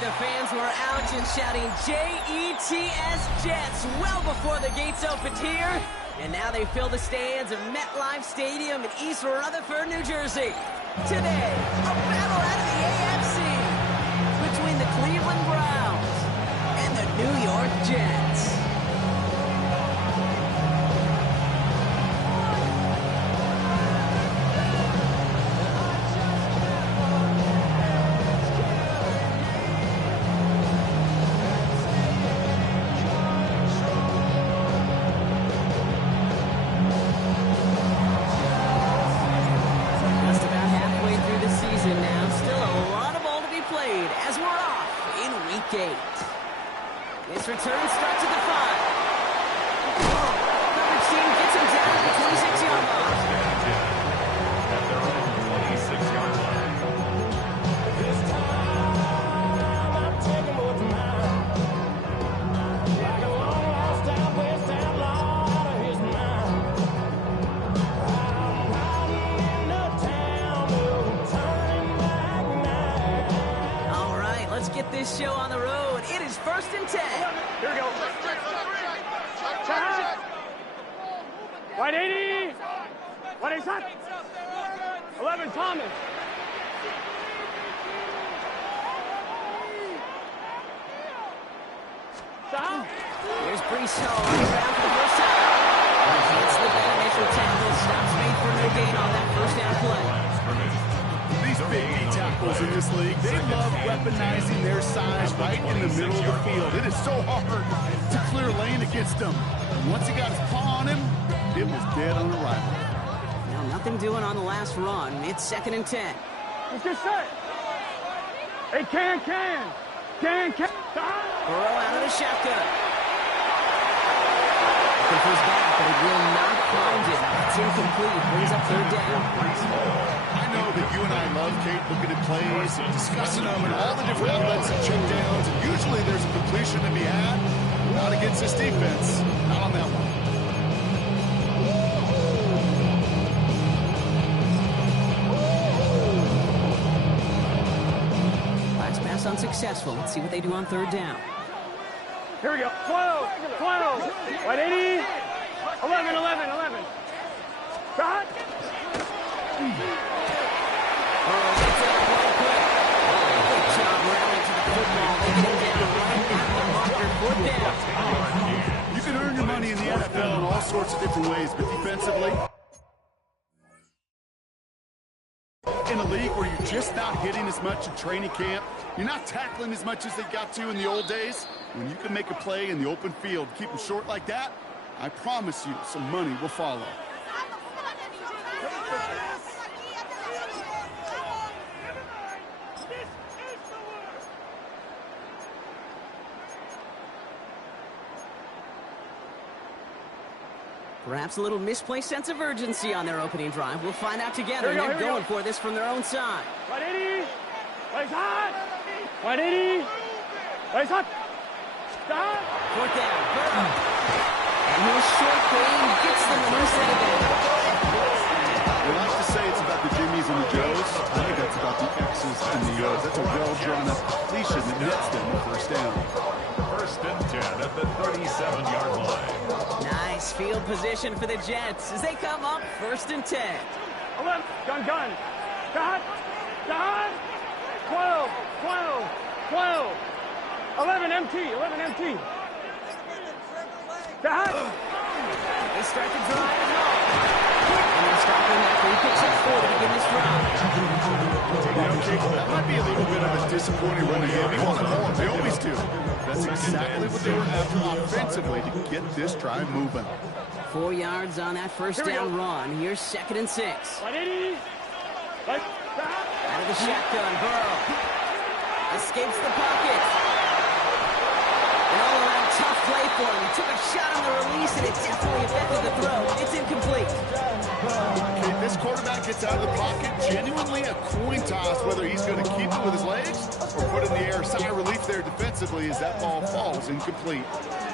the fans were out and shouting J-E-T-S, Jets, well before the gates opened here. And now they fill the stands of MetLife Stadium in East Rutherford, New Jersey. Today, a battle out of the AFC between the Cleveland Browns and the New York Jets. This return starts at the 5. Coverage team gets him down at the 26-yard line. At their own 26-yard line. This time I'm taking what's mine. Like a long-lost out west outlaw out of his mind. I'm riding into town, no turning back now. All right, let's get this show on the road. It is 1st and 10. Here we go. White 80. White 80 shot. 11 Thomas. Stop. Here's Brees Hall on the ground for the first time. He hits the initial tackle. Stops made for no gain on that first down play. These big D tackles in this league, they love weaponizing their size right in the middle of the field. It is so hard to clear lane against them. And once he got his paw on him, it was dead on arrival. Now nothing doing on the last run. It's 2nd and 10. Let's get set. Hey, can. Burrow out of the shotgun. Looking for his back, but he will not find it. It's incomplete. Brings up 3rd down. I know that you and I love, Kate, looking at plays and discussing them and all the different outlets and check downs. And usually there's a completion to be had. Not against this defense. Not on that one. Last pass unsuccessful. Let's see what they do on 3rd down. Here we go. 12. White 80. 11. Shot. Burrow gets it up real quick. Good job rallying to the football. They get him down right at the marker. 4th down. You can earn your money in the NFL in all sorts of different ways, but defensively, in a league where you're just not hitting as much in training camp, you're not tackling as much as they got to in the old days, when you can make a play in the open field, keep them short like that, I promise you some money will follow. Perhaps a little misplaced sense of urgency on their opening drive. We'll find out together. And they're going for this from their own side. White 80. White shot. White 80. White shot. Stop. 4th down. Burrow. And he'll short game. Gets them a new set of downs. We like to say it's about the Jimmies and the Joes. I think that's about the X's and the O's. That's a well-drawn-up completion that nets them the 1st down. 1st and 10 at the 37-yard line. Nice field position for the Jets as they come up 1st and 10. 11. Gun. Shot. 12. 11 MT. Shot. They start the drive at home. And they're stopping after he picks up 4 to begin this drive. That might be a little bit of a disappointing running game. He wanted more. They always do. That's exactly what they were after offensively to get this drive moving. 4 yards on that first down run. Here's 2nd and 6. 180. Out of the shotgun, Burrow escapes the pocket. An all-around tough play for him. He took a shot on the release, and it definitely affected the throw. It's incomplete. If this quarterback gets out of the pocket, genuinely a coin toss whether he's going to keep it with his legs or put it in the air. Sigh of relief there defensively as that ball falls incomplete.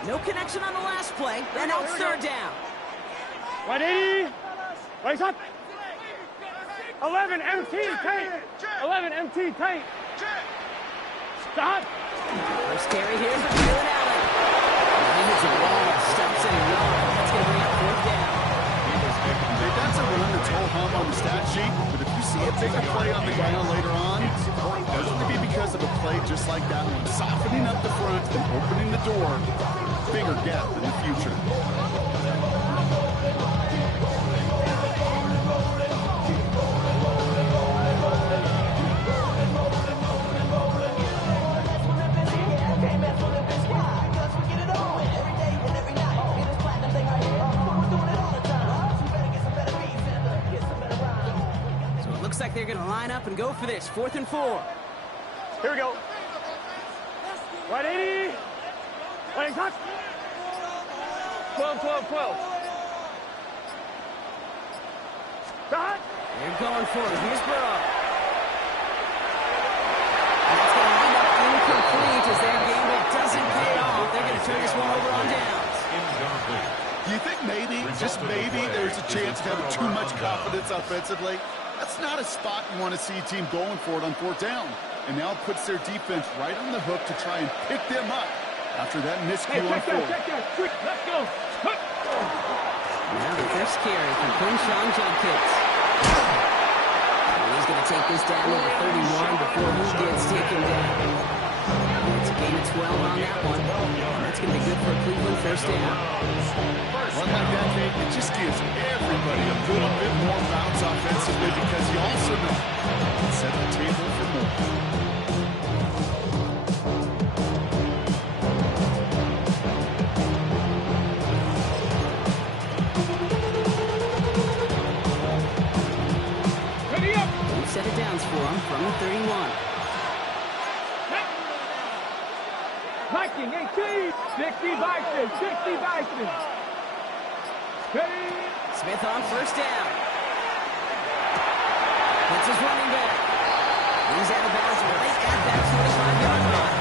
No connection on the last play, and now it's 3rd down. 180. Race up. 11 MT tank. 11 MT tank. Start. First carry here for Jalen Allen. He hits a wall, stops at a yard. That's going to bring up fourth down. That's a run that's whole hum on the stat sheet, but if you see a bigger play on the ground later on, that's going to be because of a play just like that one. Softening up the front and opening the door. Bigger gap in the future. Looks like they're going to line up and go for this. 4th and 4. Here we go. 180. Running touch. 12, 12, 12. Start. They're going for it. Here's Burrow. And that's going to end up incomplete as their gamble doesn't pay off. They're going to turn this one over on downs. Do you think maybe, just maybe, there's a chance of having too much confidence offensively? That's not a spot you want to see a team going for it on 4th down. And now it puts their defense right on the hook to try and pick them up after that miscue on 4th. Let's go. Now the first carry from Quinshawn Judkins. He's going to take this down to the 31 before he gets taken down. It's a gain of 12 on that one. That's going to be good for a Cleveland first down. One like that, Nate, it just gives everybody a little bit more bounce offensively because you also know it can set the table for more. Set it downs for him from the 31. Viking 18. 60 Bison. 60 Bison. Smith on first down. Hits his running back. He's out of bounds right at that 25-yard line.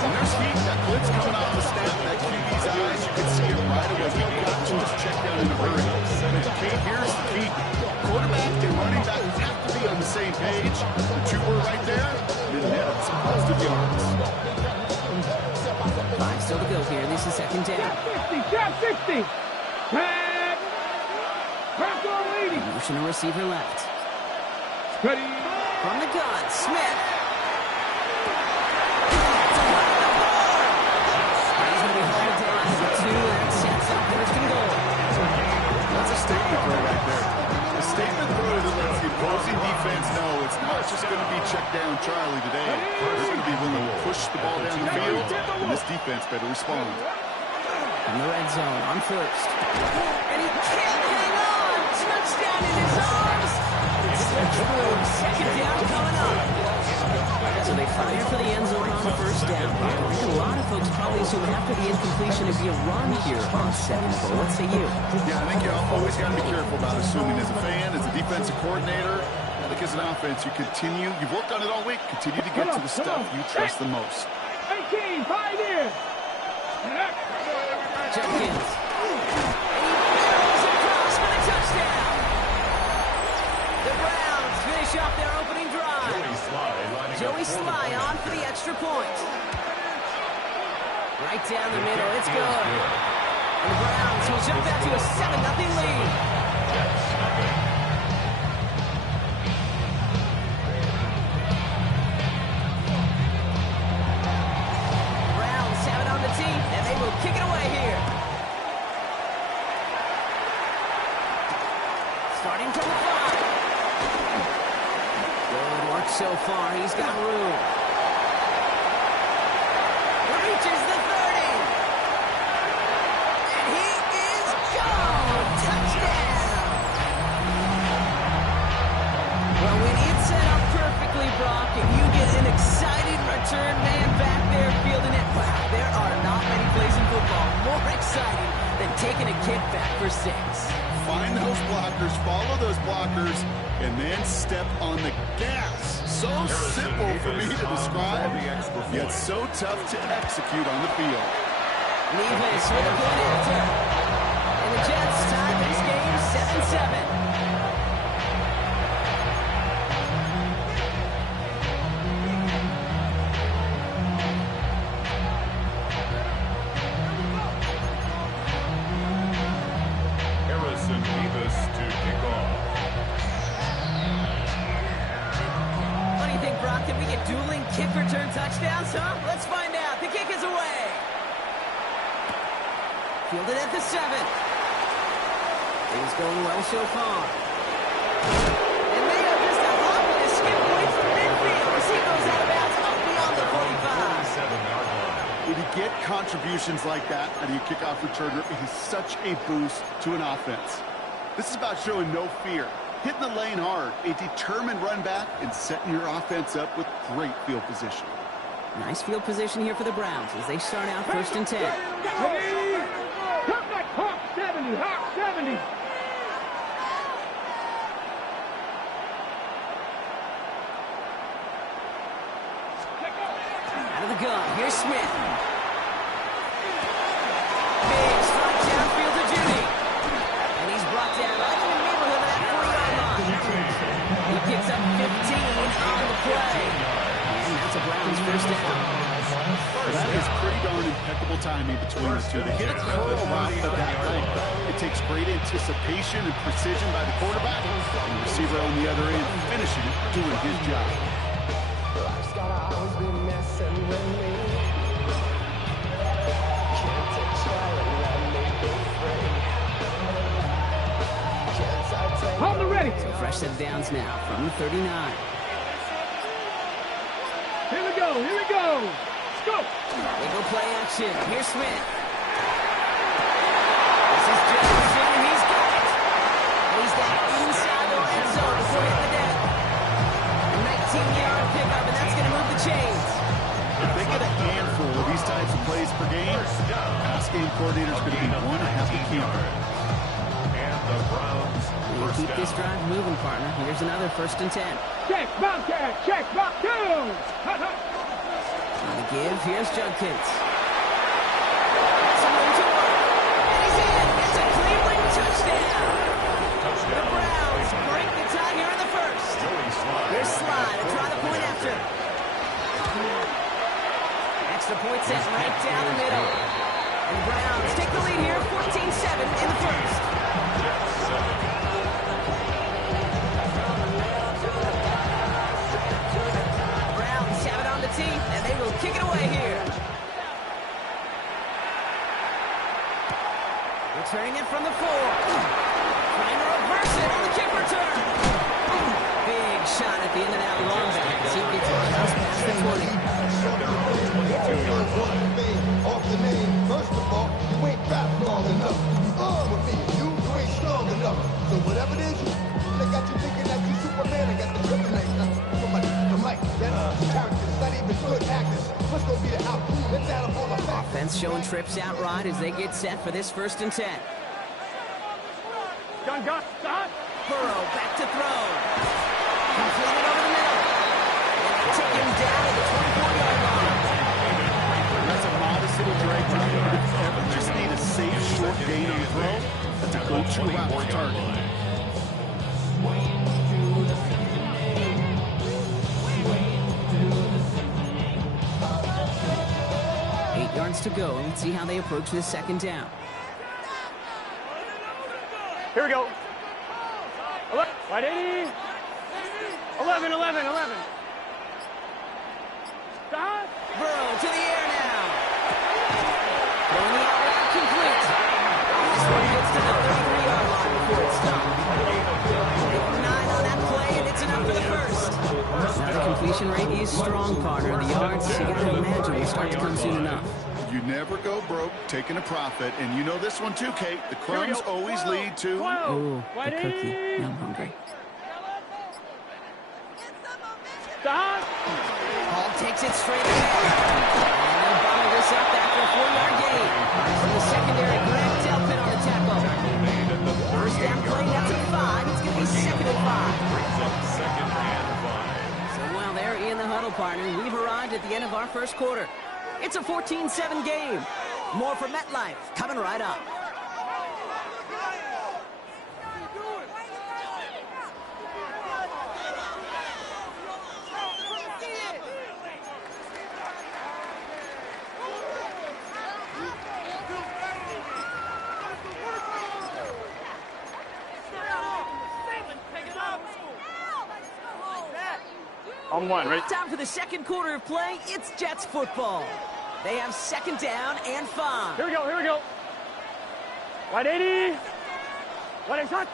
When there's heat, that blitz coming off the snap, that QB's eyes, you can see it right away. He got to just check down in a hurry. Okay, here's the key. Quarterback and running back have to be on the same page. The two were right there, and then some positive yards. 5 still to go here. This is second down. 60. Motion a receiver left. Ready. From the gun, Smith. He's going to be hauled down to the 2, and that sets up first and goal. That's a statement throw right there. A statement throw that lets the opposing defense know it's not just going to be check down Charlie today. They're going to be willing to push the ball down the field, and this defense better respond. In the red zone on first. And he can't hang on. Touchdown in his arms. Second down coming up. So they fire for the end zone on the first down. I think a lot of folks probably assume after the incompletion it'd be a run here on second. But what say you? Yeah, I think you always got to be careful about assuming as a fan, as a defensive coordinator. I think as an offense, you've worked on it all week, continue to get to the stuff you trust the most. 18, Pioneer. Judkins. And he barrels across for the touchdown. The Browns finish off their opening drive. Joey Sly on for the extra point. Right down the middle, it's good. And the Browns will jump out to a 7-0 lead. Browns have it on the tee, and they will kick it away here. Starting from the 5. Good work so far. He's got room. Reaches the 30. And he is gone. Touchdown. Well, when it's set up perfectly, Brock, and you get an excited return man back there fielding it, wow, there are not many plays in football more exciting than taking a kickback for 6. Find those blockers, follow those blockers, and then step on the gas. So simple for me to describe, yet so tough to execute on the field. Nevis with a point after. And the Jets tie this game 7-7. dueling kick return touchdowns, huh? Let's find out. The kick is away. Fielded at the 7. Things going well so far. And they are just a hop and a skip away from midfield as he goes out of bounds up beyond the 45. 47-yard line. When you get contributions like that out of your kickoff returner, it is such a boost to an offense. This is about showing no fear, hitting the lane hard, a determined run back, and setting your offense up with great field position. Nice field position here for the Browns as they start out 1st and 10. Come back, Hawk 70, Hawk 70. Out of the gun, here's Smith. Big slot downfield to Judy. And he's brought down right in the neighborhood of that 40-yard line. He picks up 15 on the play. And that's a Browns first down. That is pretty darn impeccable timing between the two. To hit a curl route of that length, it takes great anticipation and precision by the quarterback, and the receiver on the other end finishing it, doing his job. Life's gotta always be messing with me. Can't take challenge, let me be free. Can't I take Hold the ready. So fresh set of downs now from the 39. Here we go, here we go. Let's go. They go play action. Here's Smith. This is Jefferson, and he's got it. And he's down inside the red zone before hitting the deck. A 19-yard pickup, and that's going to move the chains. If they get a handful of these types of plays per game, pass game coordinator's going to be one happy camper. And the Browns We'll keep this drive moving, partner. Here's another 1st and 10. Check, Bobcat, check, Bobcat. On the give, here's Judkins. Some room to work. And he's in. It's a Cleveland touchdown. The Browns break the tie here in the 1st. Here's Slide to try the point after. Extra point set right down the middle. And the Browns take the lead here, 14-7 in the 1st. Browns have it on the tee, and they will kick it away here. Returning it from the 4. Trying to reverse it on the kick return. Big shot at the end of that long back as he gets it just past the 20. Off the name, first of all, you ain't fast long enough. With me, you ain't strong enough. So whatever it is, they got you thinking that you Superman. I got the kryptonite. The mic, that's characters, not even good actors. What's gonna be the outcome? Let's add up all the facts. Offense showing trips out right as they get set for this 1st and 10. Gun, stop. Burrow back to throw. Completed over the middle. And they take him down to the 24-yard line. That's a modest little drag route, but if you ever just need a safe, short gain on the throw, that's a go-to route to target. Eight yards to go. Let's see how they approach this 2nd down. Here we go. 180. 11. Stop. Burrow to the air now. Throwing the out route complete. This one gets to the 33-yard line before it's stopped. 9 on that play, and it's enough for the 1st. Now the completion rate is strong, partner. The yards, you got to imagine, will start to come soon enough. You never go broke taking a profit, and you know this one too, Kate. The crumbs always lead to... Ooh, the cookie. Now I'm hungry. Stop. Hall takes it straight ahead. And they'll bottle this up after a 4-yard gain. From the secondary, Greg Delpit on the tackle. 1st down play, that's a 5. It's going to be 2nd and 5. So while they're in the huddle, partner, we've arrived at the end of our 1st quarter. It's a 14-7 game. More from MetLife coming right up. On one, right? Time for the second quarter of play. It's Jets football. They have second down and 5. Here we go, here we go. 180. What is that?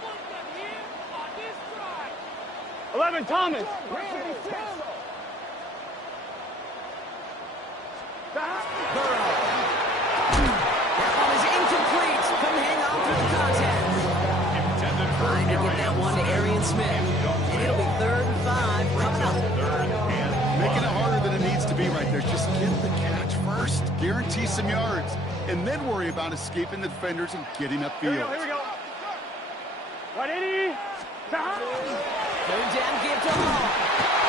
11, Thomas. Burrow. That ball is incomplete. Couldn't hang on through the contact. Trying to get that one to Arian Smith. And it'll be 3rd and 5 coming up. Making it harder than it needs to be right there. Just get the catch first. Guarantee some yards. And then worry about escaping the defenders and getting upfield. Here we go. 180. 3rd down, give to Hall.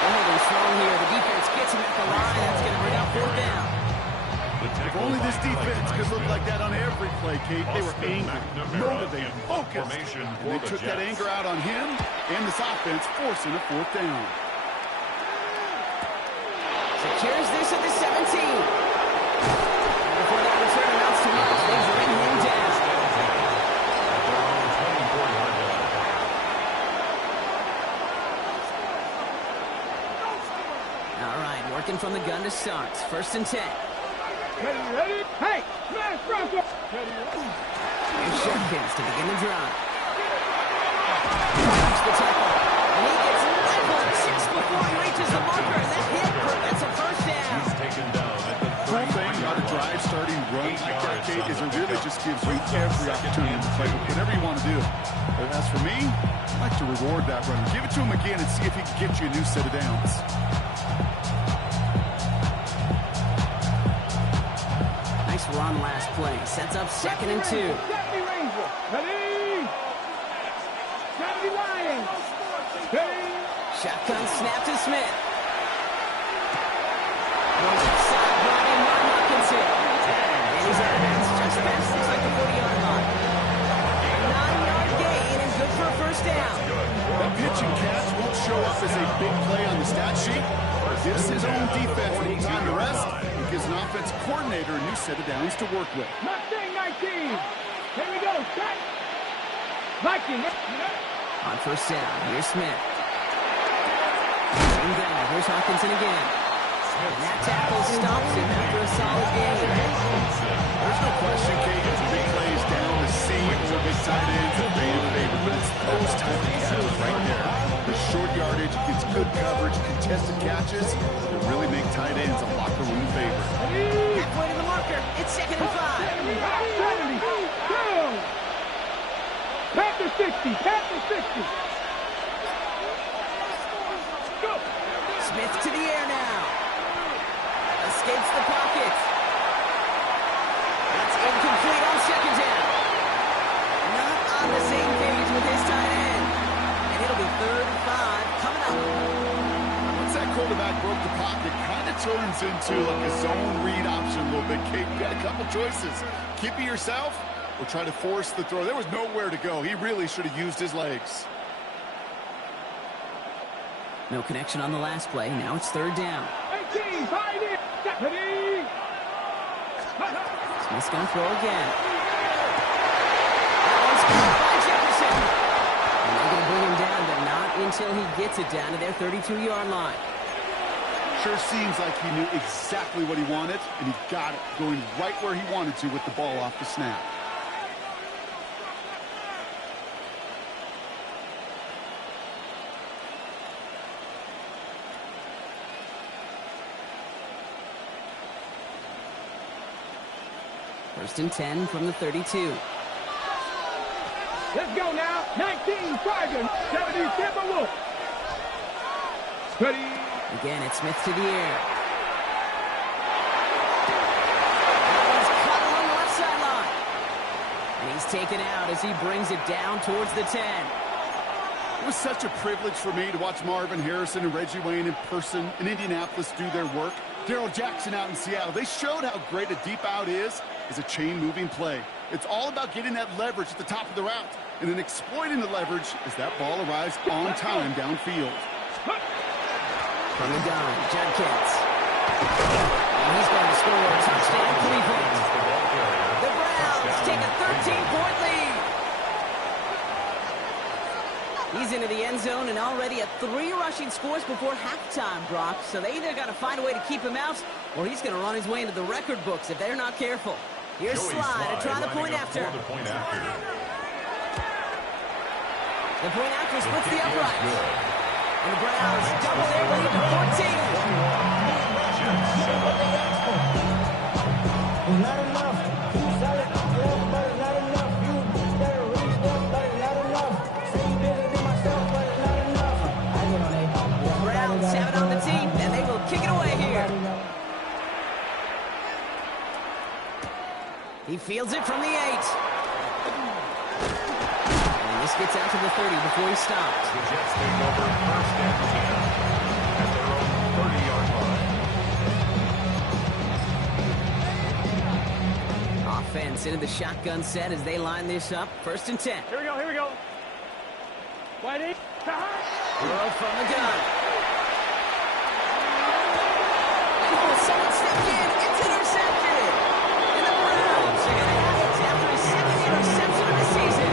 They're holding strong here. The defense gets him at the line. That's going to bring up 4th down. If only this defense could look like that on every play, Kate. They were angry, motivated, focused. And they took that anger out on him and this offense, forcing a 4th down. Secures this at the 17. Before that return amounts to much, they bring him down. All right, working from the gun to start. 1st and 10. Ready? Hey, smash Bronco. Here's Shepkins to begin the drive. Keeps the tackle. And he gets leveled just before he reaches the marker. And that hit prevents a 1st down. The whole thing about a drive starting run like that, Kate, is it really just gives you every opportunity to play with whatever you want to do. But as for me, I like to reward that runner. Give it to him again and see if he can get you a new set of downs. Nice run last play. Sets up 2nd and 2. Deputy Ranger. Ready? Deputy Lion. Ready? Shotgun snap to Smith. Goes inside, Brian Hopkinson. And he's out of bounds just past inside the 40-yard line. 9-yard gain and good for a 1st down. That pitch and catch won't show up as a big play on the stat sheet. Gives his own defense a little time to rest. He gives an offensive coordinator a new set of downs to work with. Mustang 19. Here we go. Set. Viking. On 1st down, here's Smith. Same guy, here's Hawkinson again. And that tackle stops him after a solid gain. There's no question, Kate, it's big plays down the seam or big tight ends that they in favor, but it's those type of catches right there. The short yardage, gets good coverage, contested catches that really make tight ends a locker room favorite. Halfway to the marker, it's 2nd and 5. 72. Panther 60. Panther 60. Go. Smith to the air now. Escapes the pocket. That's incomplete on 2nd down. Not on the same page with his tight end. And it'll be 3rd and 5 coming up. Once that quarterback broke the pocket, kind of turns into like a zone read option a little bit. Kate, you got a couple choices. Keep it yourself or try to force the throw. There was nowhere to go. He really should have used his legs. No connection on the last play. Now it's 3rd down. 18. Fight it. Ready? Smith's going to throw again. That one's caught by Jefferson. And they're going to bring him down, but not until he gets it down to their 32-yard line. Sure seems like he knew exactly what he wanted, and he got it, going right where he wanted to with the ball off the snap. First and 10 from the 32. Let's go now. 19. Tiger. 70. Timberwolf. Ready? Again, it's Smith to the air. That one's cut along the left sideline. And he's taken out as he brings it down towards the 10. It was such a privilege for me to watch Marvin Harrison and Reggie Wayne in person in Indianapolis do their work. Darrell Jackson out in Seattle. They showed how great a deep out is a chain-moving play. It's all about getting that leverage at the top of the route and then exploiting the leverage as that ball arrives on time downfield. From the gun, Judkins. And he's going to score a touchdown, Cleveland. The Browns take a 13-point lead. He's into the end zone and already at 3 rushing scores before halftime, Brock. So they either got to find a way to keep him out, or he's going to run his way into the record books if they're not careful. Here's Slide to try the point after. The point after splits the upright. And the Browns double their lead to 14. Not enough. You sell it, but it's not enough. You better reach them, but it's not enough. Say you bigger than myself, but it's not enough. I get on it. The Browns have it on the team, and they will kick it away here. He fields it from the 8. And this gets out to the 30 before he stops. The Jets take over first and 10 at their own 30-yard line. Offense into the shotgun set as they line this up. First and 10. Here we go. Whitey. Burrow from the gun. Oh, someone stepped in. It's intercepted. And the Browns are going to have it after his 2nd interception of the season.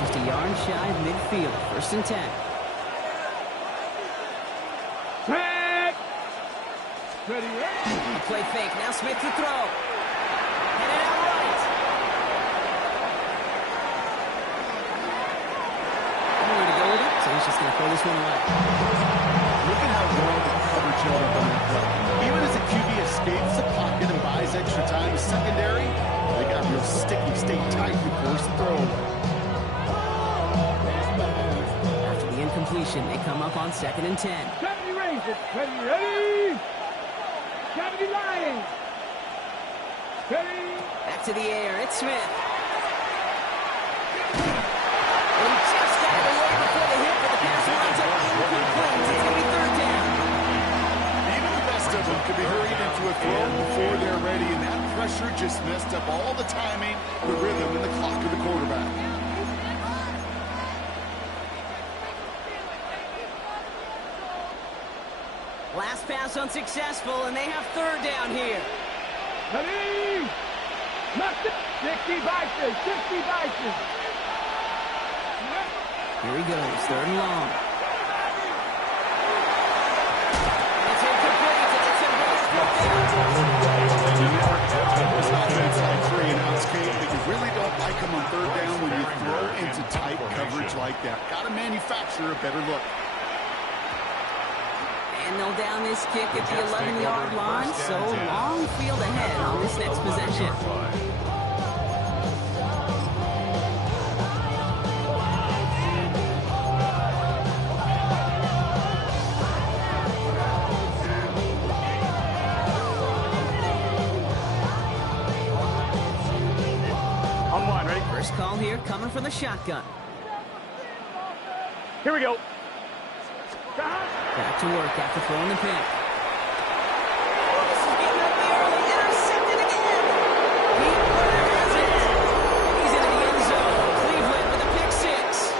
Just a yard shy of midfield. First and 10. Ready. A play fake. Now Smith to throw. Headed out right. Nowhere to go with it, so he's just going to throw this one away. Look at how well the coverage held up on that play. Even as the QB escapes the pocket and buys extra time, secondary, they got real sticky, stay tight and force the throwaway. After the incompletion, they come up on 2nd and 10. 70 ranges. Ready. 70 line. Ready. Back to the air. It's Smith. And just got it away before the hit, but the pass winds up incomplete. It's going to be 3rd down. Even the best of them could be hurried into a throw before they're ready, and that pressure just messed up all the timing, the rhythm, and the clock of the quarterback. Last pass unsuccessful, and they have 3rd down here. Ready. 60 Bison. Here he goes, 3rd and long. It's incomplete, and it's a This offense like 3 and outs, Kate, but you really don't like them on 3rd down when you throw into tight coverage like that. Got to manufacture a better look. And they'll down this kick at the 11-yard line, so long field ahead on this next possession. On one, ready? First call here coming from the shotgun. Here we go. Back to work after throwing the pick. Oh, this is getting up early. Intercepted again. He has it. He's into the end zone. Cleveland with a pick 6.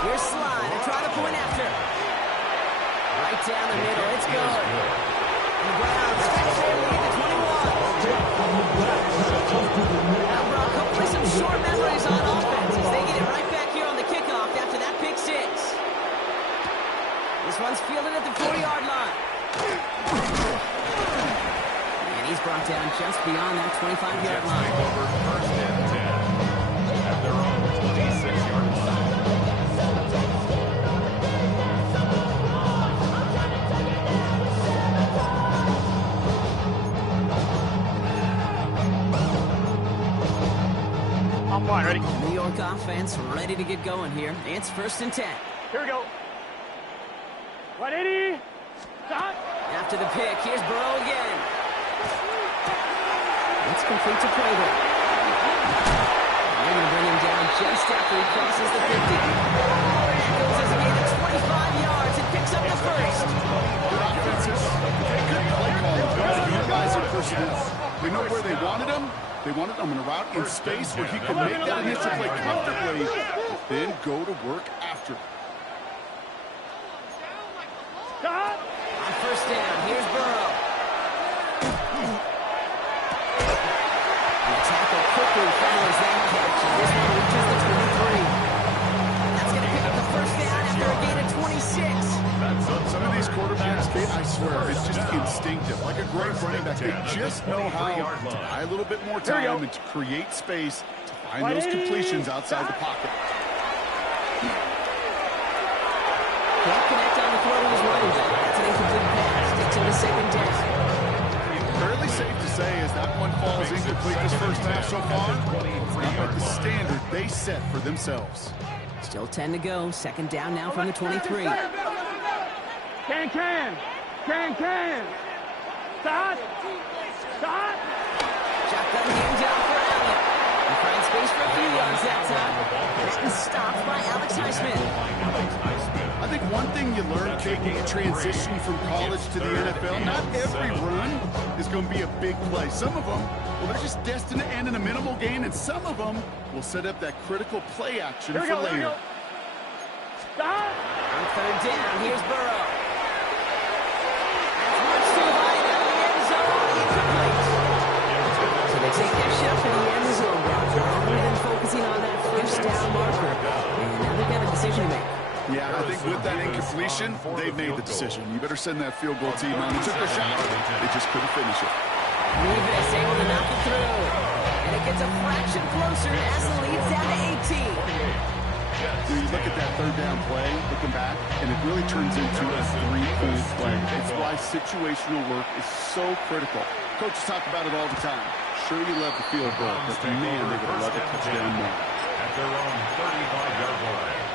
Here's Slide to try the point after. Right down the middle. It's good. And the Browns stretch their lead to 21. Now, Brock, hopefully some short memories on offense as they get it right back here on the kickoff after that pick 6. This one's fielded at the 40-yard line. And he's brought down just beyond that 25-yard line. Take over first and 10 at their own 26-yard line. On one, ready? New York offense ready to get going here. It's 1st and 10. Here we go. 180. Stop. After the pick, here's Burrow again. It's complete to Prater. They're going to bring him down just after he crosses the 50. He goes as a gain of 25 yards and picks up the first. Good offenses. Good play call. Good guys in personnel. They know where they wanted him. They wanted him in a route in space where he could make that initial play comfortably, then go to work after. Stop. On 1st down, here's Burrow. quickly follows that catch. This one reaches the 23. That's going to pick up the first down after a gain of 26. Some of these quarterbacks, Kate, I swear, it's just instinctive. Like a great running back, they just know how to buy a little bit more time and to create space to find those completions outside the pocket. Can't connect on the throw to his running back. That's an incomplete pass. Takes him to second down. Fairly safe to say as that one falls incomplete this first half so far. It's not like the standard they set for themselves. Still 10 to go. Second down now from the 23. Can. Start. Shotgun handoff for Allen. He finds space for a few yards that time. And stopped by Alex Highsmith. I think one thing you learn taking a transition from college to the NFL, not every run is going to be a big play. Some of them, well, they're just destined to end in a minimal gain, and some of them will set up that critical play action for later. Start. On third down, here's Burrow. That's much too high down the end zone. Incomplete. So they take their shot for the end zone, Roger. Rather than focusing on that first down marker. And now they've got a decision to make. Yeah, I think with that incompletion, they've made the decision. You better send that field goal team on. They took their shot. They just couldn't finish it. Revis able to knock it through. And it gets a fraction closer as the lead's down to 18. You look at that third down play, looking back, and it really turns into a three-point play. It's why situational work is so critical. Coaches talk about it all the time. Sure, you love the field goal, but man, they would love a touchdown more. At their own 35-yard line.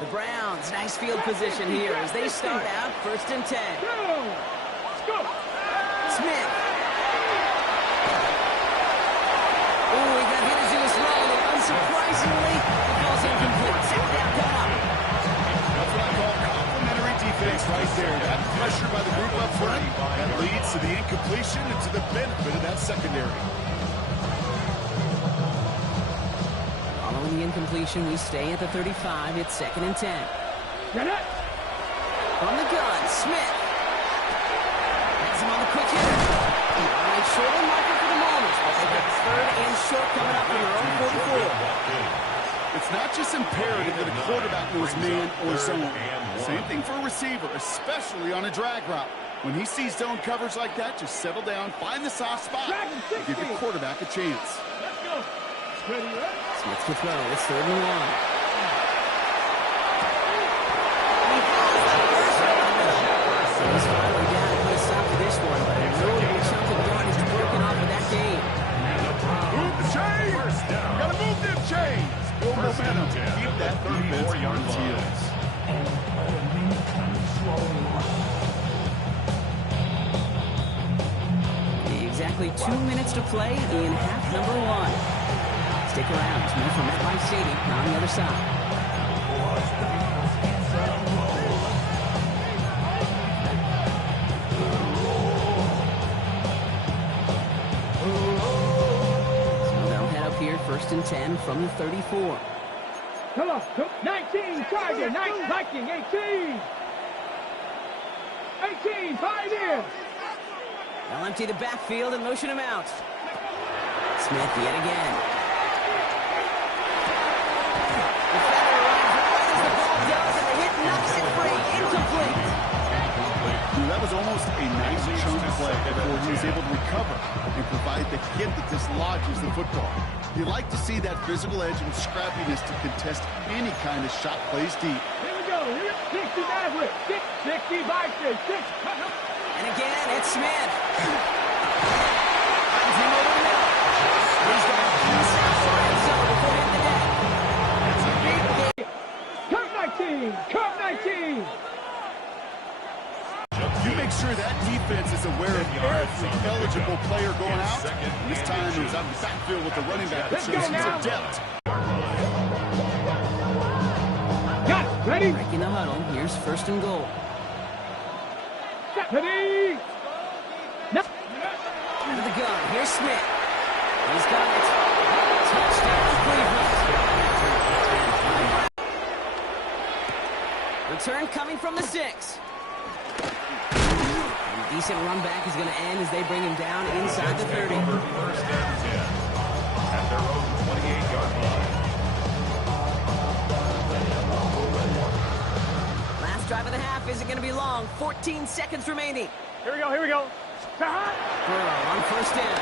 The Browns, nice field position here as they start out first and 10. Smith. Oh, he got hit as he was throwing it. Unsurprisingly, it falls incomplete. Second down coming up. That's what I call complimentary defense right there. That pressure by the group up front, that leads to the incompletion and to the benefit of that secondary. Following the incompletion, we stay at the 35. It's second and 10. Get it. From the gun, Smith. Has him on the quick hitter. All right, short on marker for the moment. They got third and short coming up from their own 44. It's not just imperative that a quarterback knows man or zone. Same thing for a receiver, especially on a drag route. When he sees zone coverage like that, just settle down, find the soft spot, and give your quarterback a chance. Let's go. Ready, right? Smith to throw. It's third and 1. So he's finally down to put a stop to this one, but a notable chunk of yardage broken off of that game. Move the chains! Gotta move them chains! Build momentum. Keep that defense on its heels. Exactly 2 minutes to play in half number 1. Stick around. It's more from MetLife Stadium on the other side. So they'll head up here first and 10 from the 34. Come on. 19, Tiger. 19, Viking. 18. 18, 5 in. They'll empty the backfield and motion him out. Smith yet again. The feather arrives right as the ball does, and the hit knocks it free. Incomplete. That was almost a nice chunk play before he was able to recover and provide the hit that dislodges the football. You like to see that physical edge and scrappiness to contest any kind of shot plays deep. Here we go. 60 Maverick. 60 Viking. 6. And again, it's Smith. Finds him over the middle. He's got a piece out for end zone to put in the net. That's a big game. Come 19. Come 19. You make sure that defense is aware of every eligible player going out. And this time it was out of the backfield with the running back that shows he's adept. Got it. Ready? Breaking the huddle. Here's first and goal. Ready? No. Into the gun. Here's Smith. He's got it. Touchdown, Cleveland. Return coming from the 6. Decent run back is going to end as they bring him down inside the 30. Over first and 10 at their own 28-yard line. Last drive of the half isn't going to be long. 14 seconds remaining. Here we go, here we go. Burrow on first down.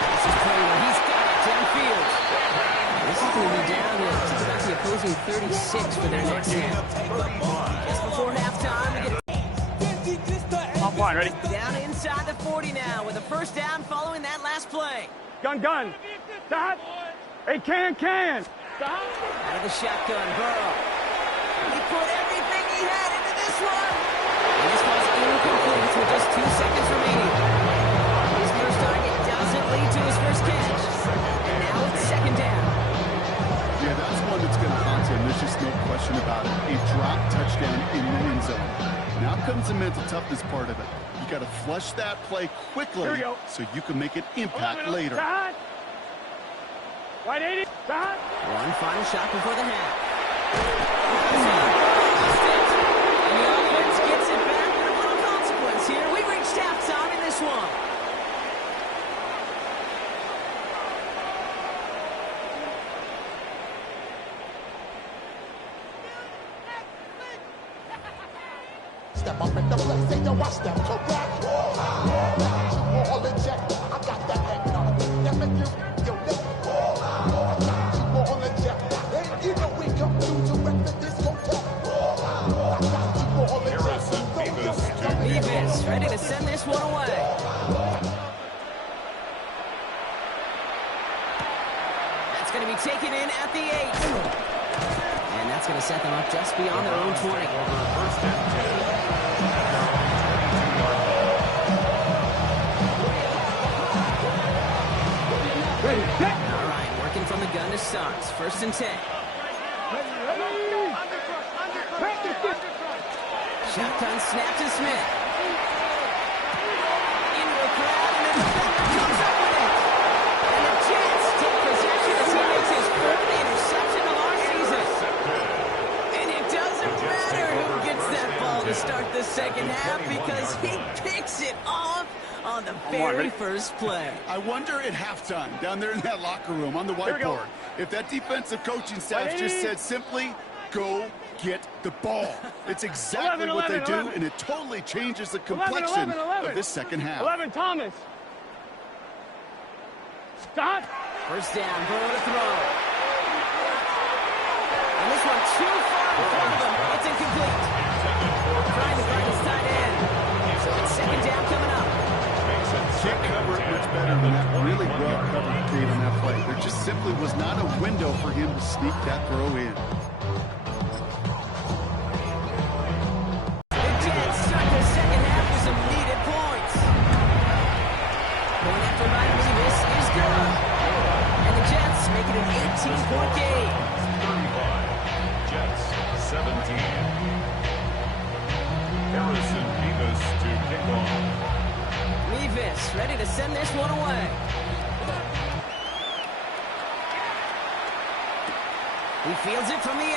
This is Kramer. He's got it downfield. This is going to be down to just about the opposing 36 for their next half. Just before halftime, we get Off line, ready? down inside the 40 now with a first down following that last play. Gun. Stop. Hey, can. Stop. Out of the shotgun, Burrow. He put everything he had into this one. And this one's incomplete with just 2 seconds remaining. His first target doesn't lead to his first catch. And now it's second down. Yeah, that's one that's going to haunt him. There's just no question about it. A drop touchdown in the end zone. Now comes the mental toughness part of it. You got to flush that play quickly Here we go. so you can make an impact later. Stop. Right 80. Stop. One final shot before the half. And the offense gets it back with a little consequence here. We've reached halftime in this one. Step up in the place, say yo, I step correct. All in check, I got that heck. Never give your neck. I got you all in check. And you know we come through to wreck the discotheque. I got you all in check. Beavis ready to send this one away. That's going to be taken in at the 8. And that's going to set them up just beyond their own 20. Over first and 10 at their own 22-yard line. All right, working from the gun to start. First and 10. Shotgun snap to Smith. Into a crowd, and then the defender comes up with it. And the Jets take possession as he makes his fourth interception of our season. And it doesn't matter who gets that ball to start the second half because he picks it off on the very first play. I wonder at halftime, down there in that locker room on the Here we go. whiteboard, if that defensive coaching staff just said simply, go get the ball. It's exactly 11, what they 11, do, 11. and it totally changes the complexion 11. of this second half. 11, Thomas. Stop. First down, Burrow to throw. And this one too far in front of him. It's incomplete. Trying to find his tight end. So it's second down coming up. Can't cover it much better than that really well-covered Dave on that play. There just simply was not a window for him to sneak that throw in. The Jets start the second half with some needed points. Going after Ryan Davis is good. And the Jets make it an 18-point game. 35, Jets 17. Harrison Beavis to kick off. Beavis ready to send this one away. He fields it from the 8.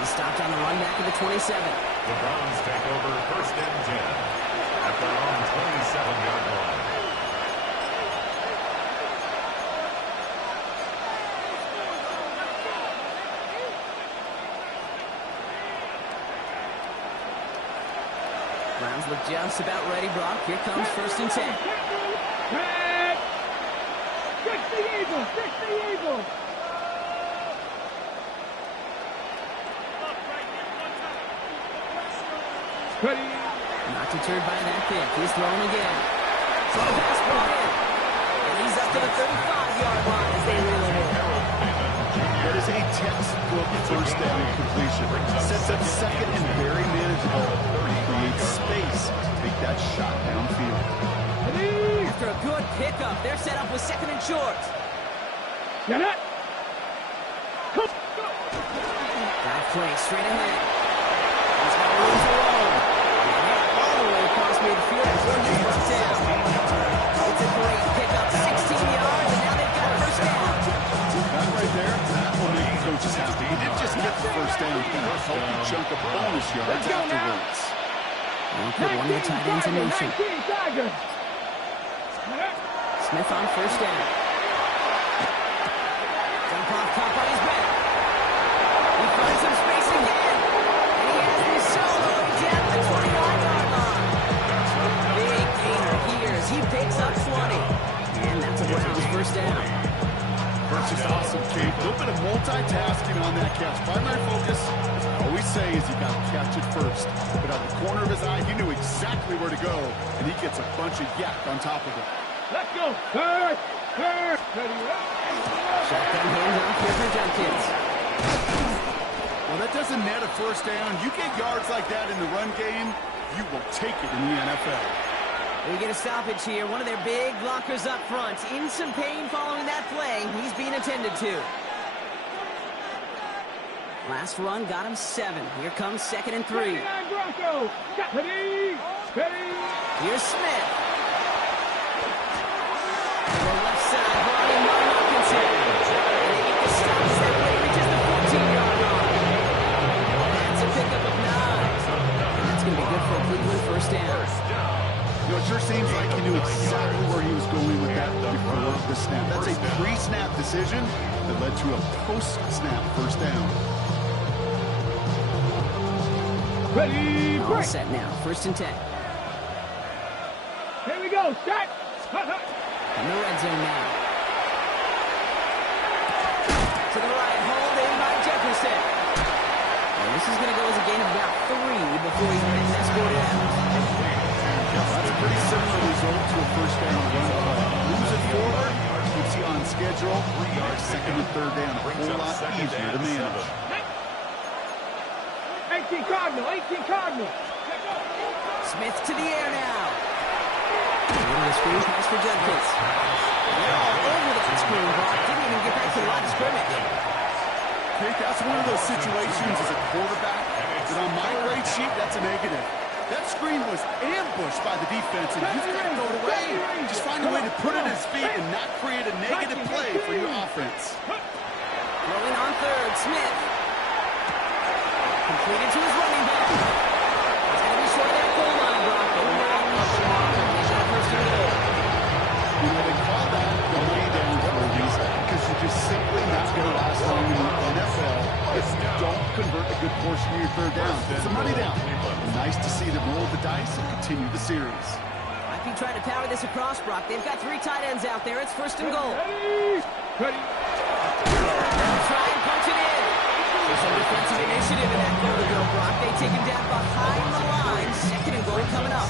He stopped on the run back of the 27. The Browns take over first and 10 at their own 27-yard line. Browns look just about ready, Brock. Here comes first and 10. Red. Fix the Eagles. Fix the Eagles. Ready. Not deterred by that pick. He's throwing again. So the pass brought in. And he's up to the 35-yard line as they reel it in. That is a textbook first down completion. Sets up second and very manageable. Creates space to take that shot downfield. After a good pickup, they're set up with second and short. Get it. Drive play straight ahead. He's got room to roll. And hit all the way across midfield before he gets down. It's a great pickup, 16 yards, and now they've got a first down. That right there, that will make the coaches happy. He didn't just get the first first down. A healthy chunk of bonus yards afterwards. We'll put one of the tight ends in motion. Smith on first down. Dump off top on his back. He finds some space again. And he has this solo down the 29-yard line. Big gainer here as he picks up 20. And that's a Browns first down. That's just awesome, Kate. A little bit of multitasking on that catch. Primary focus, as I always say, is you got to catch it first. But out of the corner of his eye, he knew exactly where to go, and he gets a bunch of yak on top of it. Let's go. Third. Shotgun handoff here for Jenkins. Well, that doesn't net a first down. You get yards like that in the run game, you will take it in the NFL. We get a stoppage here. One of their big blockers up front. In some pain following that play. He's being attended to. Last run got him 7. Here comes 2nd and 3. Here's Smith. To the left side, brought in by Hawkinson. And they get the stop as that play reaches the 14-yard line. That's a pickup of 9. And that's going to be good for a Cleveland first down. You know, it sure seems like he knew exactly where he was going with that before the snap. That's a pre-snap decision that led to a post-snap first down. Ready, All break. set now. 1st and 10. Here we go. Start. In the red zone now. To the right, hold in by Jefferson. And this is going to go as a gain of about 3 before he's been escorted out. That's a pretty similar result to a first down run play. Moves it forward, keeps you on schedule. 3 yards, 2nd and 3rd down, a whole lot easier to manage. 18 Cardinal. Smith to the air now. And the screen pass for Judkins. They're all over that screen, Brock. Didn't even get back to the line of scrimmage. Jake, that's one of those situations as a quarterback that on my grade sheet, that's a negative. That screen was ambushed by the defense, and you've got to go away. Just find a way to put it at his feet and not create a negative play for your offense. Throwing on 3rd, Smith. Completed to his running back. He's going to be short of that goal line, Brock. But not enough to mark him. He's got 1st and goal. You know, they call that the lay down for a reason, because you're just simply not going to last long in the NFL if you don't convert a good portion of your 3rd down. It's a money down. Nice to see them roll the dice and continue the series. Might be trying to power this across, Brock. They've got 3 tight ends out there. It's 1st and goal. Ready. Try and punch it in. There's some defensive initiative in that goal to go, Brock. They take him down behind the line. 2nd and goal coming up.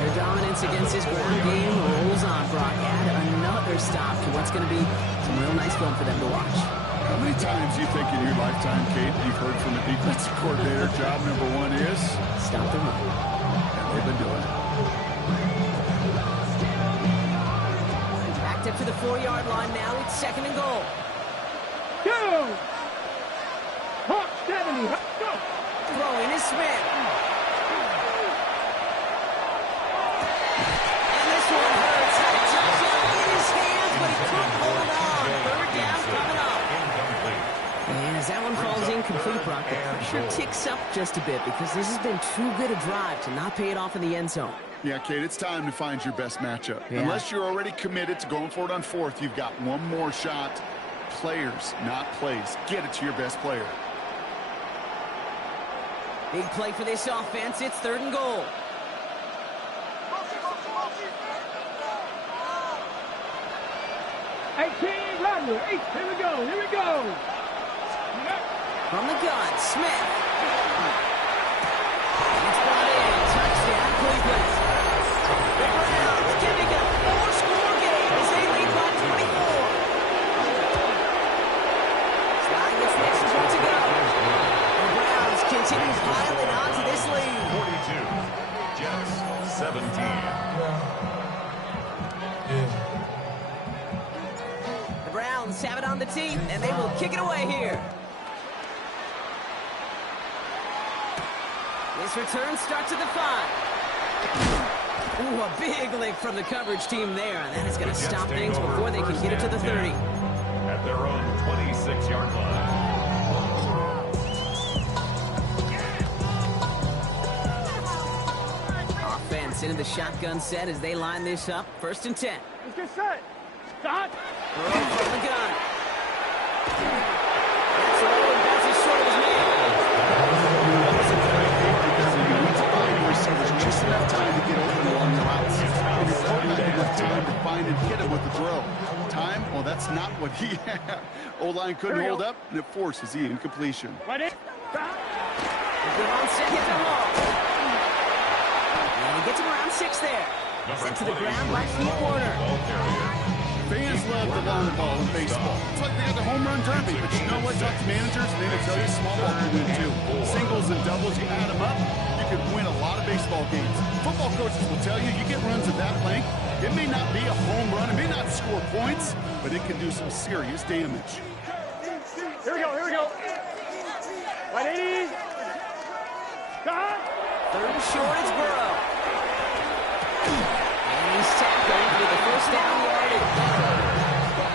Their dominance against his ground game rolls on, Brock. Add another stop to what's going to be some real nice film for them to watch. How many times do you think in your lifetime, Kate, you've heard from a defensive coordinator, job number 1 is? Stop the run. And they've been doing it. Backed up to the 4-yard line now. It's 2nd and goal. Go. Hawk 70. Go. Throwing is Smith. And this one hurts. Had a touchdown in his hands, but he couldn't hold on. 3rd down coming up. And as that one falls incomplete, Brock, the pressure ticks up just a bit because this has been too good a drive to not pay it off in the end zone. Yeah, Kate, it's time to find your best matchup. Yeah. Unless you're already committed to going for it on 4th, you've got one more shot. Players, not plays. Get it to your best player. Big play for this offense. It's 3rd and goal. Rattler. Here we go. From the gun, Smith. It's brought in. Touchdown, Cleveland. The Browns giving a 4-score game as they lead by 24. Slide gets next to to go. The Browns continue piling onto this lead. 42. Jets 17. The Browns have it on the team, and they will kick it away here. This return starts at the 5. Ooh, a big lick from the coverage team there, and that is going to stop things before they can get it to the 30. At their own 26-yard line. into the shotgun set as they line this up. 1st and 10. Let's get set. Start. Burrow from the gun. That's low and bounces short of his man. Receivers just enough time to get open along the routes. And your quarterback enough time to find and hit him with the throw. Time? Well, that's not what he had. O-line couldn't hold up, and it forces the incompletion. Right in. Start. Good on set, hit the hole. And he gets him around 6 there. Sent to the ground by Pete Warner. Fans love the long ball in baseball. It's like they got the home run derby, but you know what? Talk to managers, and they will tell you small ball can win too. Singles and doubles, you add them up, you can win a lot of baseball games. Football coaches will tell you, you get runs of that length, it may not be a home run, it may not score points, but it can do some serious damage. Here we go, here we go. 180. Start. 3rd and short, it's Burrow. And he's tackled with the 1st down yardage.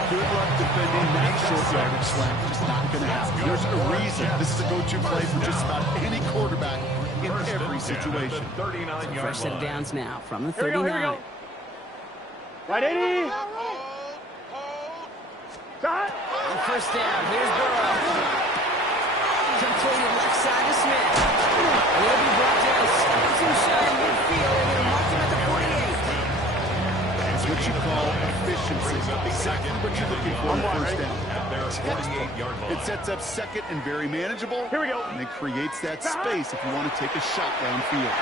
Good luck defending that short yardage slant. It's not going to happen. There's a reason this is a go-to play for just about any quarterback in every situation. Fresh set of downs now from the Here we 39. go, here we go. 180. Start. On 1st down, here's Burrow. Completed left side to Smith. Will be brought down, stops him shy in midfield, and they'll mark him at the 48. It's what you call efficiency. Exactly what you're looking for on 1st down. It sets up 2nd and very manageable. Here we go. And it creates that space if you want to take a shot downfield.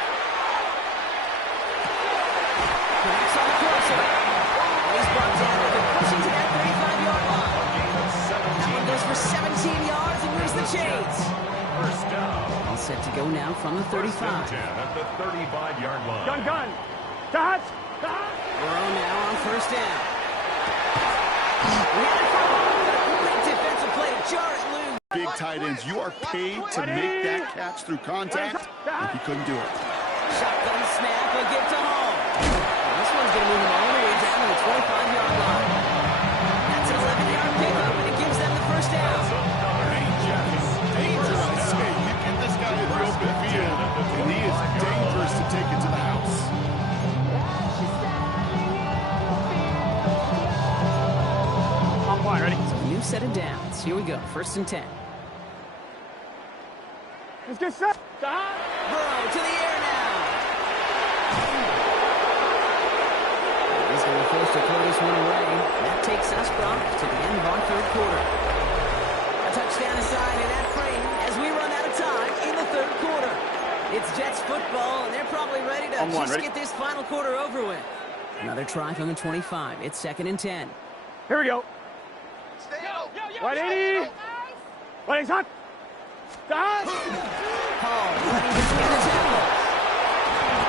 Connects on the crosser. He's brought down and they're pushing to that 35-yard line. That one goes for 17 yards and moves the chains. All set to go now from the 35. At the 35-yard line. Gun. Start. Start. Burrow now on 1st down. Great defensive play to jar it loose. Big tight ends, you are paid to make that catch through contact, and he couldn't do it. Shotgun snap, a give to Hall. This one's going to move him all the way down to the 25-yard line. That's an 11-yard pickup, and it gives them the 1st down. Dangerous, I say. You get this guy in the open field, and he is dangerous to take it to the house. On point, ready? So a new set of downs. Here we go, 1st and 10. Let's get set. Start. Burrow to the air now. He's going to force to throw this one away. That takes us, Brock, to the end of our 3rd quarter. A touchdown aside in that frame as we run out of time in the 3rd quarter. It's Jets football, and they're probably ready to get this final quarter over with. Another try from the 25. It's 2nd and 10. Here we go. 180. 180. Start. Start. Hall running between the tackles.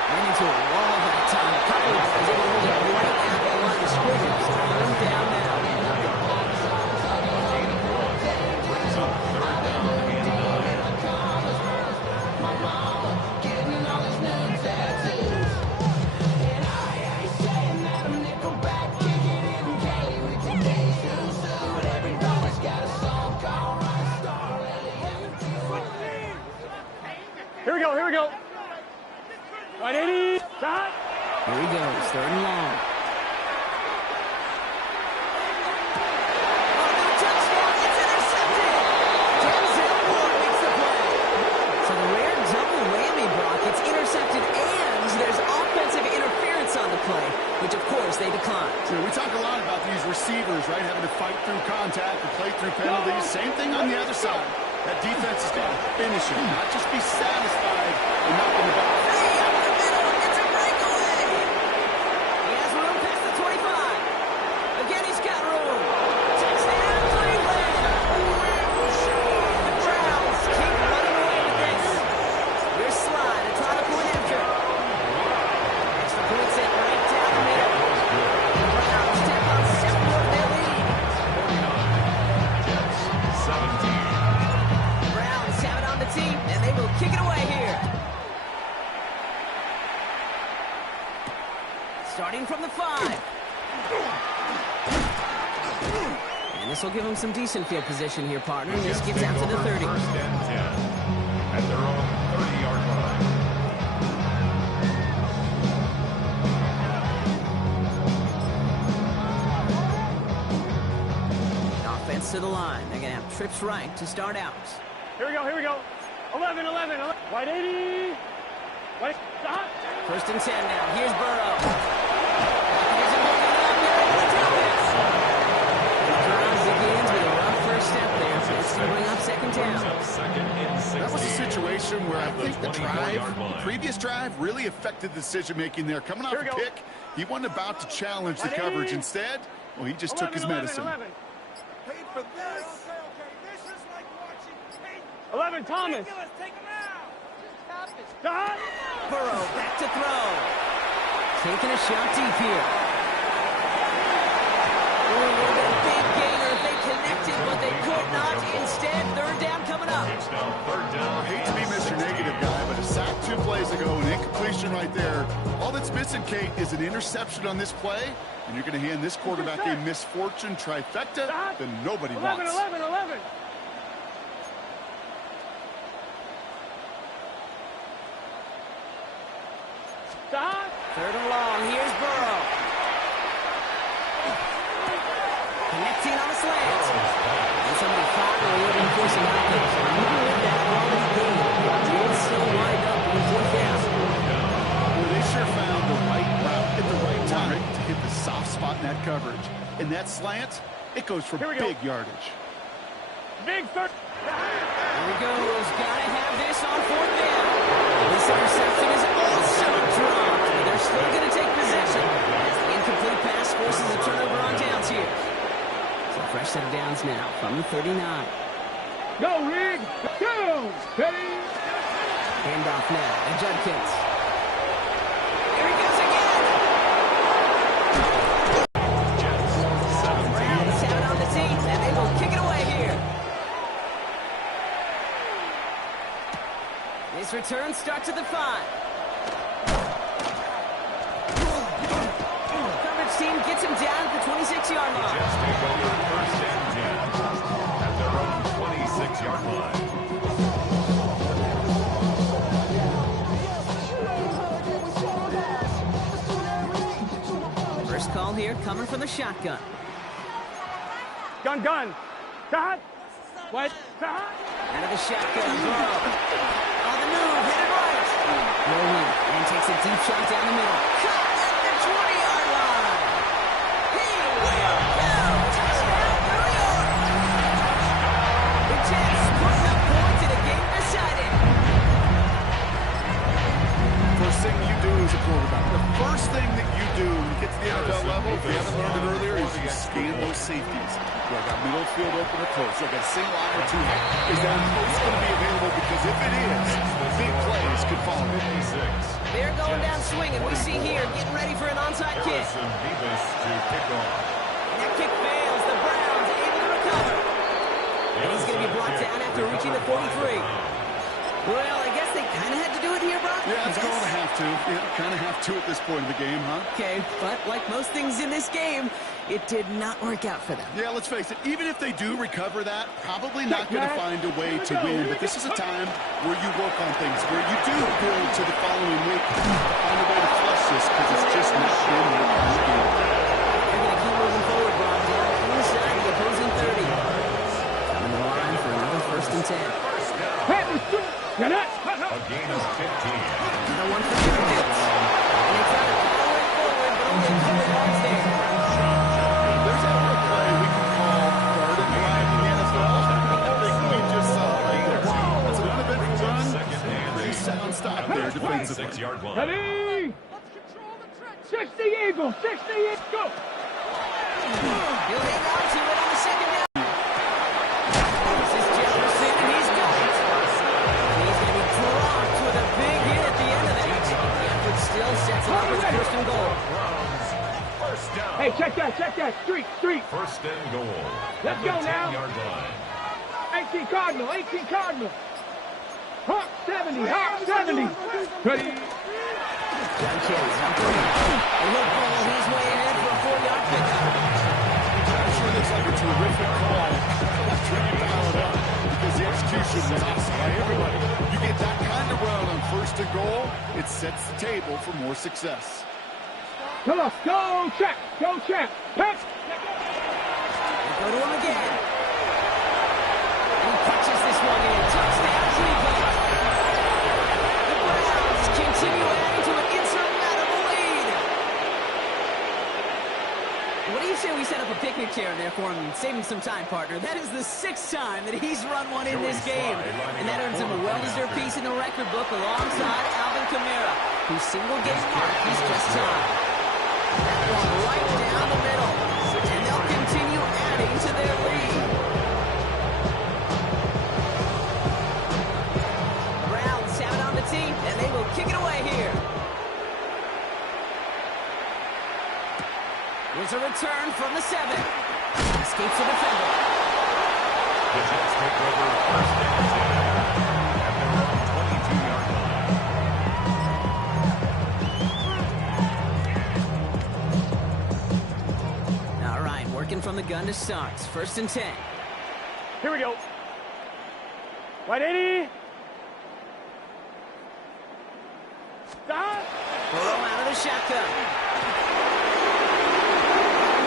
Ran into a wall that time. A couple of guys able to hold it right at the line of scrimmage. Third down now. Here we go, here we go. 180. Start. Here he goes, 3rd and long. Oh, no touchdown. It's intercepted. Denzel Ward makes the play. So the rare double whammy, Brock. It's intercepted and there's offensive interference on the play, which of course they declined. You know, we talk a lot about these receivers, right, having to fight through contact and play through penalties. Same thing on the other side. That defense has got to finish it, not just be satisfied and not in the back. Hey, up the middle, it's a breakaway. He has room past the 25. Again, he's got room. Touchdown, Cleveland. The Browns keep running away with this. Here's Slide, a try to point after. Extra point set right down the middle. The Browns step on 7 more their lead. 17. Browns have it on the team, and they will kick it away here. Starting from the 5. And this will give them some decent field position here, partner. And this gets out to the 30. 1st and 10 at their own 30-yard line. Jets to the line. They're going to have trips right to start out. Here we go, here we go. 11, 11, 11. White 80. White, stop. First and 10 now. Here's Burrow. Here's a ball up there. The drive begins with a rough first step there. It's going to bring up second down. That was a situation where I think the previous drive really affected the decision-making there. Coming off a pick, he wasn't about to challenge the coverage. Instead, well, he just took his medicine. Paid for this. Okay, this is like watching paint. 11, Thomas. Take him out. Stop. Burrow back to throw. Taking a shot deep here. Oh, a little bit of big gainer if they connected, but they could not. Instead, third down coming up. I hate to be Mr. Negative guy, but a sack 2 plays ago, an incompletion right there. All that's missing, Kate, is an interception on this play, and you're going to hand this quarterback a misfortune trifecta that nobody 11, wants. 11, 11. Stop. Third and long. Here's Burrow. Connecting on a slant. And somebody finally able to force him out there. So even with that quality game, it did still wind up in fourth down. Well, they sure found the right route at the right time to hit the soft spot in that coverage. And that slant, it goes for big yardage. Big third. Here he goes. Gotta have this on fourth down. This interception is also dropped. But they're still going to take possession as the incomplete pass forces a turnover on downs here. So fresh set of downs now from the 39. Go, Rig. Go. Ready. Handoff now to Judkins. Here he goes again. Browns have it on the team, and they will kick it away here. This return starts at the 5. Coverage team gets him down at the 26-yard line. Jets take over first and 10 at their own 26-yard line. First call here coming from the shotgun. Gun, gun. Stop. What? Stop. Out of the shotgun, Burrow. On the move, hit it right. Rolling, and takes a deep shot down the middle. Caught at the 20-yard line. He will go. Touchdown, New York. The Jets putting up points in a game decided. First thing you do as a quarterback, the first thing that you do when you get to the NFL level, if you haven't learned it earlier, is you scan those safeties. Do I got middle field open or close? Do I got a single eye or two high? Is that close going to be available? Because if it is, big plays could follow. They're going down swinging. We see here getting ready for an onside kick. Harrison Bevis to kick off. That kick fails. The Browns able to recover. And he's going to be brought down after reaching the 43. Well, I guess they kind of had to do it here, Brock. Yeah, it's going to have to. Yeah, kind of have to at this point of the game, huh? Okay, but like most things in this game, it did not work out for them. Yeah, let's face it. Even if they do recover that, probably not going to find a way to win. But this is a time where you work on things, where you do build to the following week to find a way to flush this, because it's just not been working this game. They're going to keep moving forward, Brock, down inside the opposing 30. Coming to the line for another first and 10. Get it. A gain of 15. Another one for Judkins. And they try to power it forward, but only a couple yards there. There's ever a play we can call guard and drive in the NFL. I think we just saw it right there. That's an uneventful run. Pretty sound stop there defensively. 6-yard line. Ready. 60 Eagles. 60 Eagles. Go. He'll hang on to it on the second down. This is Jefferson, and he's got it. He's going to be dropped with a big hit at the end of that. The effort still sets him up as first and goal. First down. Hey, check that. Check that. Street. Street. First and goal. Let's go now. 10-yard line. 18 Cardinal. 18 Cardinal. Hawk 70. Hawk 70. Ready. Judkins up the middle. A look ball his way ahead for a 4-yard pickup. That sure looks like a terrific call. Turn it dial it up, because the execution was awesome by everybody. You get that kind of run on first and goal, it sets the table for more success. Come on. Go check. Go check. Check. They go to him again. chair in there for him, saving some time, partner. That is the 6th time that he's run one in this game. And that earns him a well-deserved piece in the record book alongside Alvin Kamara, whose single game mark he's just tied. That one right down the middle. And they'll continue adding to their lead. Browns have it on the team, and they will kick it away here. Here's a return from the 7. Escapes the defender. The Jets take over first and 10 at their own 22-yard line. All right, working from the gun to start. First and 10. Here we go. Right 80. Stop. Burrow out of the shotgun.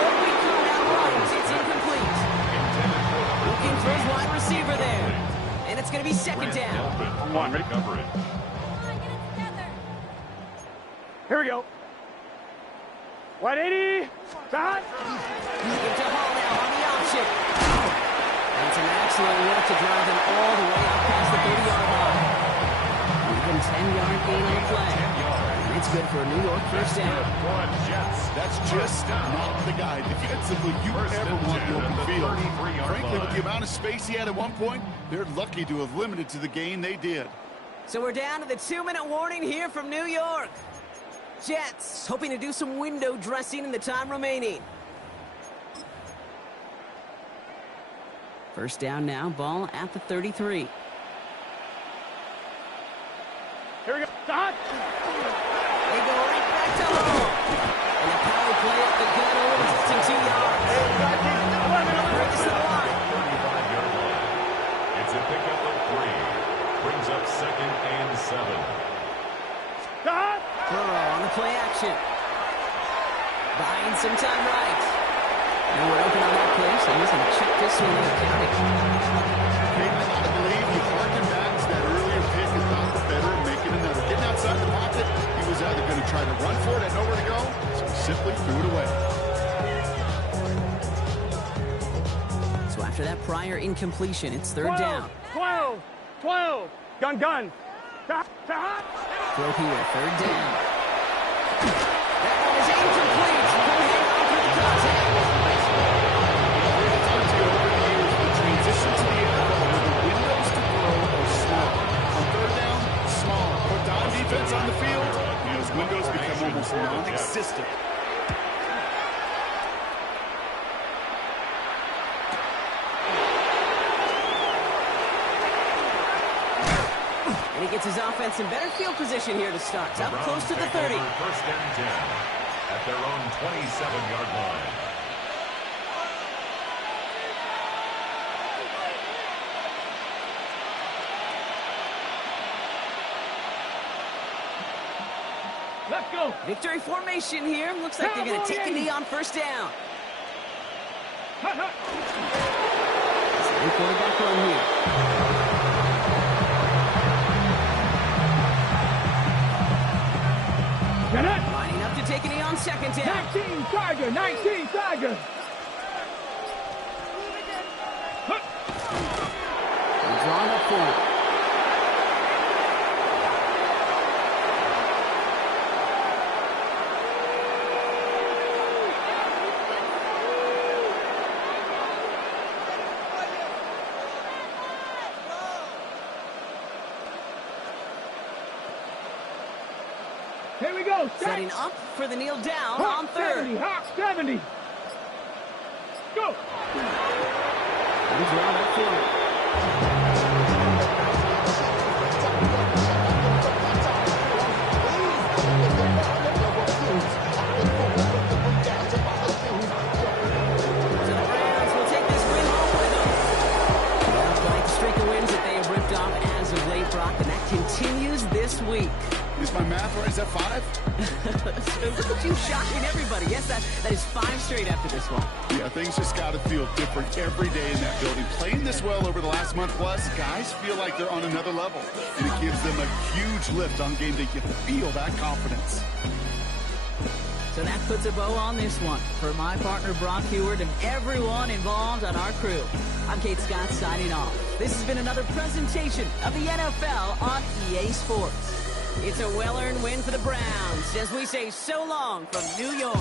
What we call out right, it's incomplete. Looking for his wide receiver there. And it's going to be second down. Come on, ready? Cover it. Here we go. 180. Stop. Give to Hall now on the option. That's an excellent work to drive them all the way up past the 30-yard line. Even 10-yard gain on the play. And it's good for a New York first down. That's just not the guy defensively you ever want in the open field. Frankly, with the amount of space he had at one point, they're lucky to have limited to the gain they did. So we're down to the 2-minute warning here from New York. Jets hoping to do some window dressing in the time remaining. First down now, ball at the 33. Here we go. Stop. They go right back to home. And a power play up the gut over the distant 2 yards. Brings to the line. 35-yard line. It's a pickup of 3. Brings up second and 7. Stop. Burrow on the play action. Buying some time right. And we're open on that play, so he's going to check this one in the county. I believe he harkened back to that earlier pick and thought it was better and making another. Getting outside the pocket, he was either going to try to run for it, had nowhere to go, so he simply threw it away. So after that prior incompletion, it's third down. 12. Gun. Stop. Throw here, third down. That one is incomplete. Couldn't hang on for the contact. The transition to the NFL where the windows to throw are small. On third down, small. Put down defense on the field, those windows become almost non-existent. And he gets his offense in better field position here to start. Up close to the 30. First and 10 at their own 27-yard line. Let's go. Victory formation here. Looks like they're going to take a knee on first down. Second quarterback run here. Get it. Lining up to take a knee on second down. 19 Tiger. They're drawn up for it. Here we go. Setting up for the kneel down on third. 70. Hawk 70. Go. They're drawn up for it. So the Browns will take this win home with them. Well, quite the streak of wins that they have ripped off as of late, Brock, and that continues this week. Is my math right? Is that 5? Look at you shocking everybody. Yes, that is 5 straight after this one. Yeah, things just got to feel different every day in that building. Playing this well over the last month plus, guys feel like they're on another level. And it gives them a huge lift on game day. You feel that confidence. So that puts a bow on this one. For my partner, Brock Heward, and everyone involved on our crew, I'm Kate Scott signing off. This has been another presentation of the NFL on EA Sports. It's a well-earned win for the Browns as we say so long from New York.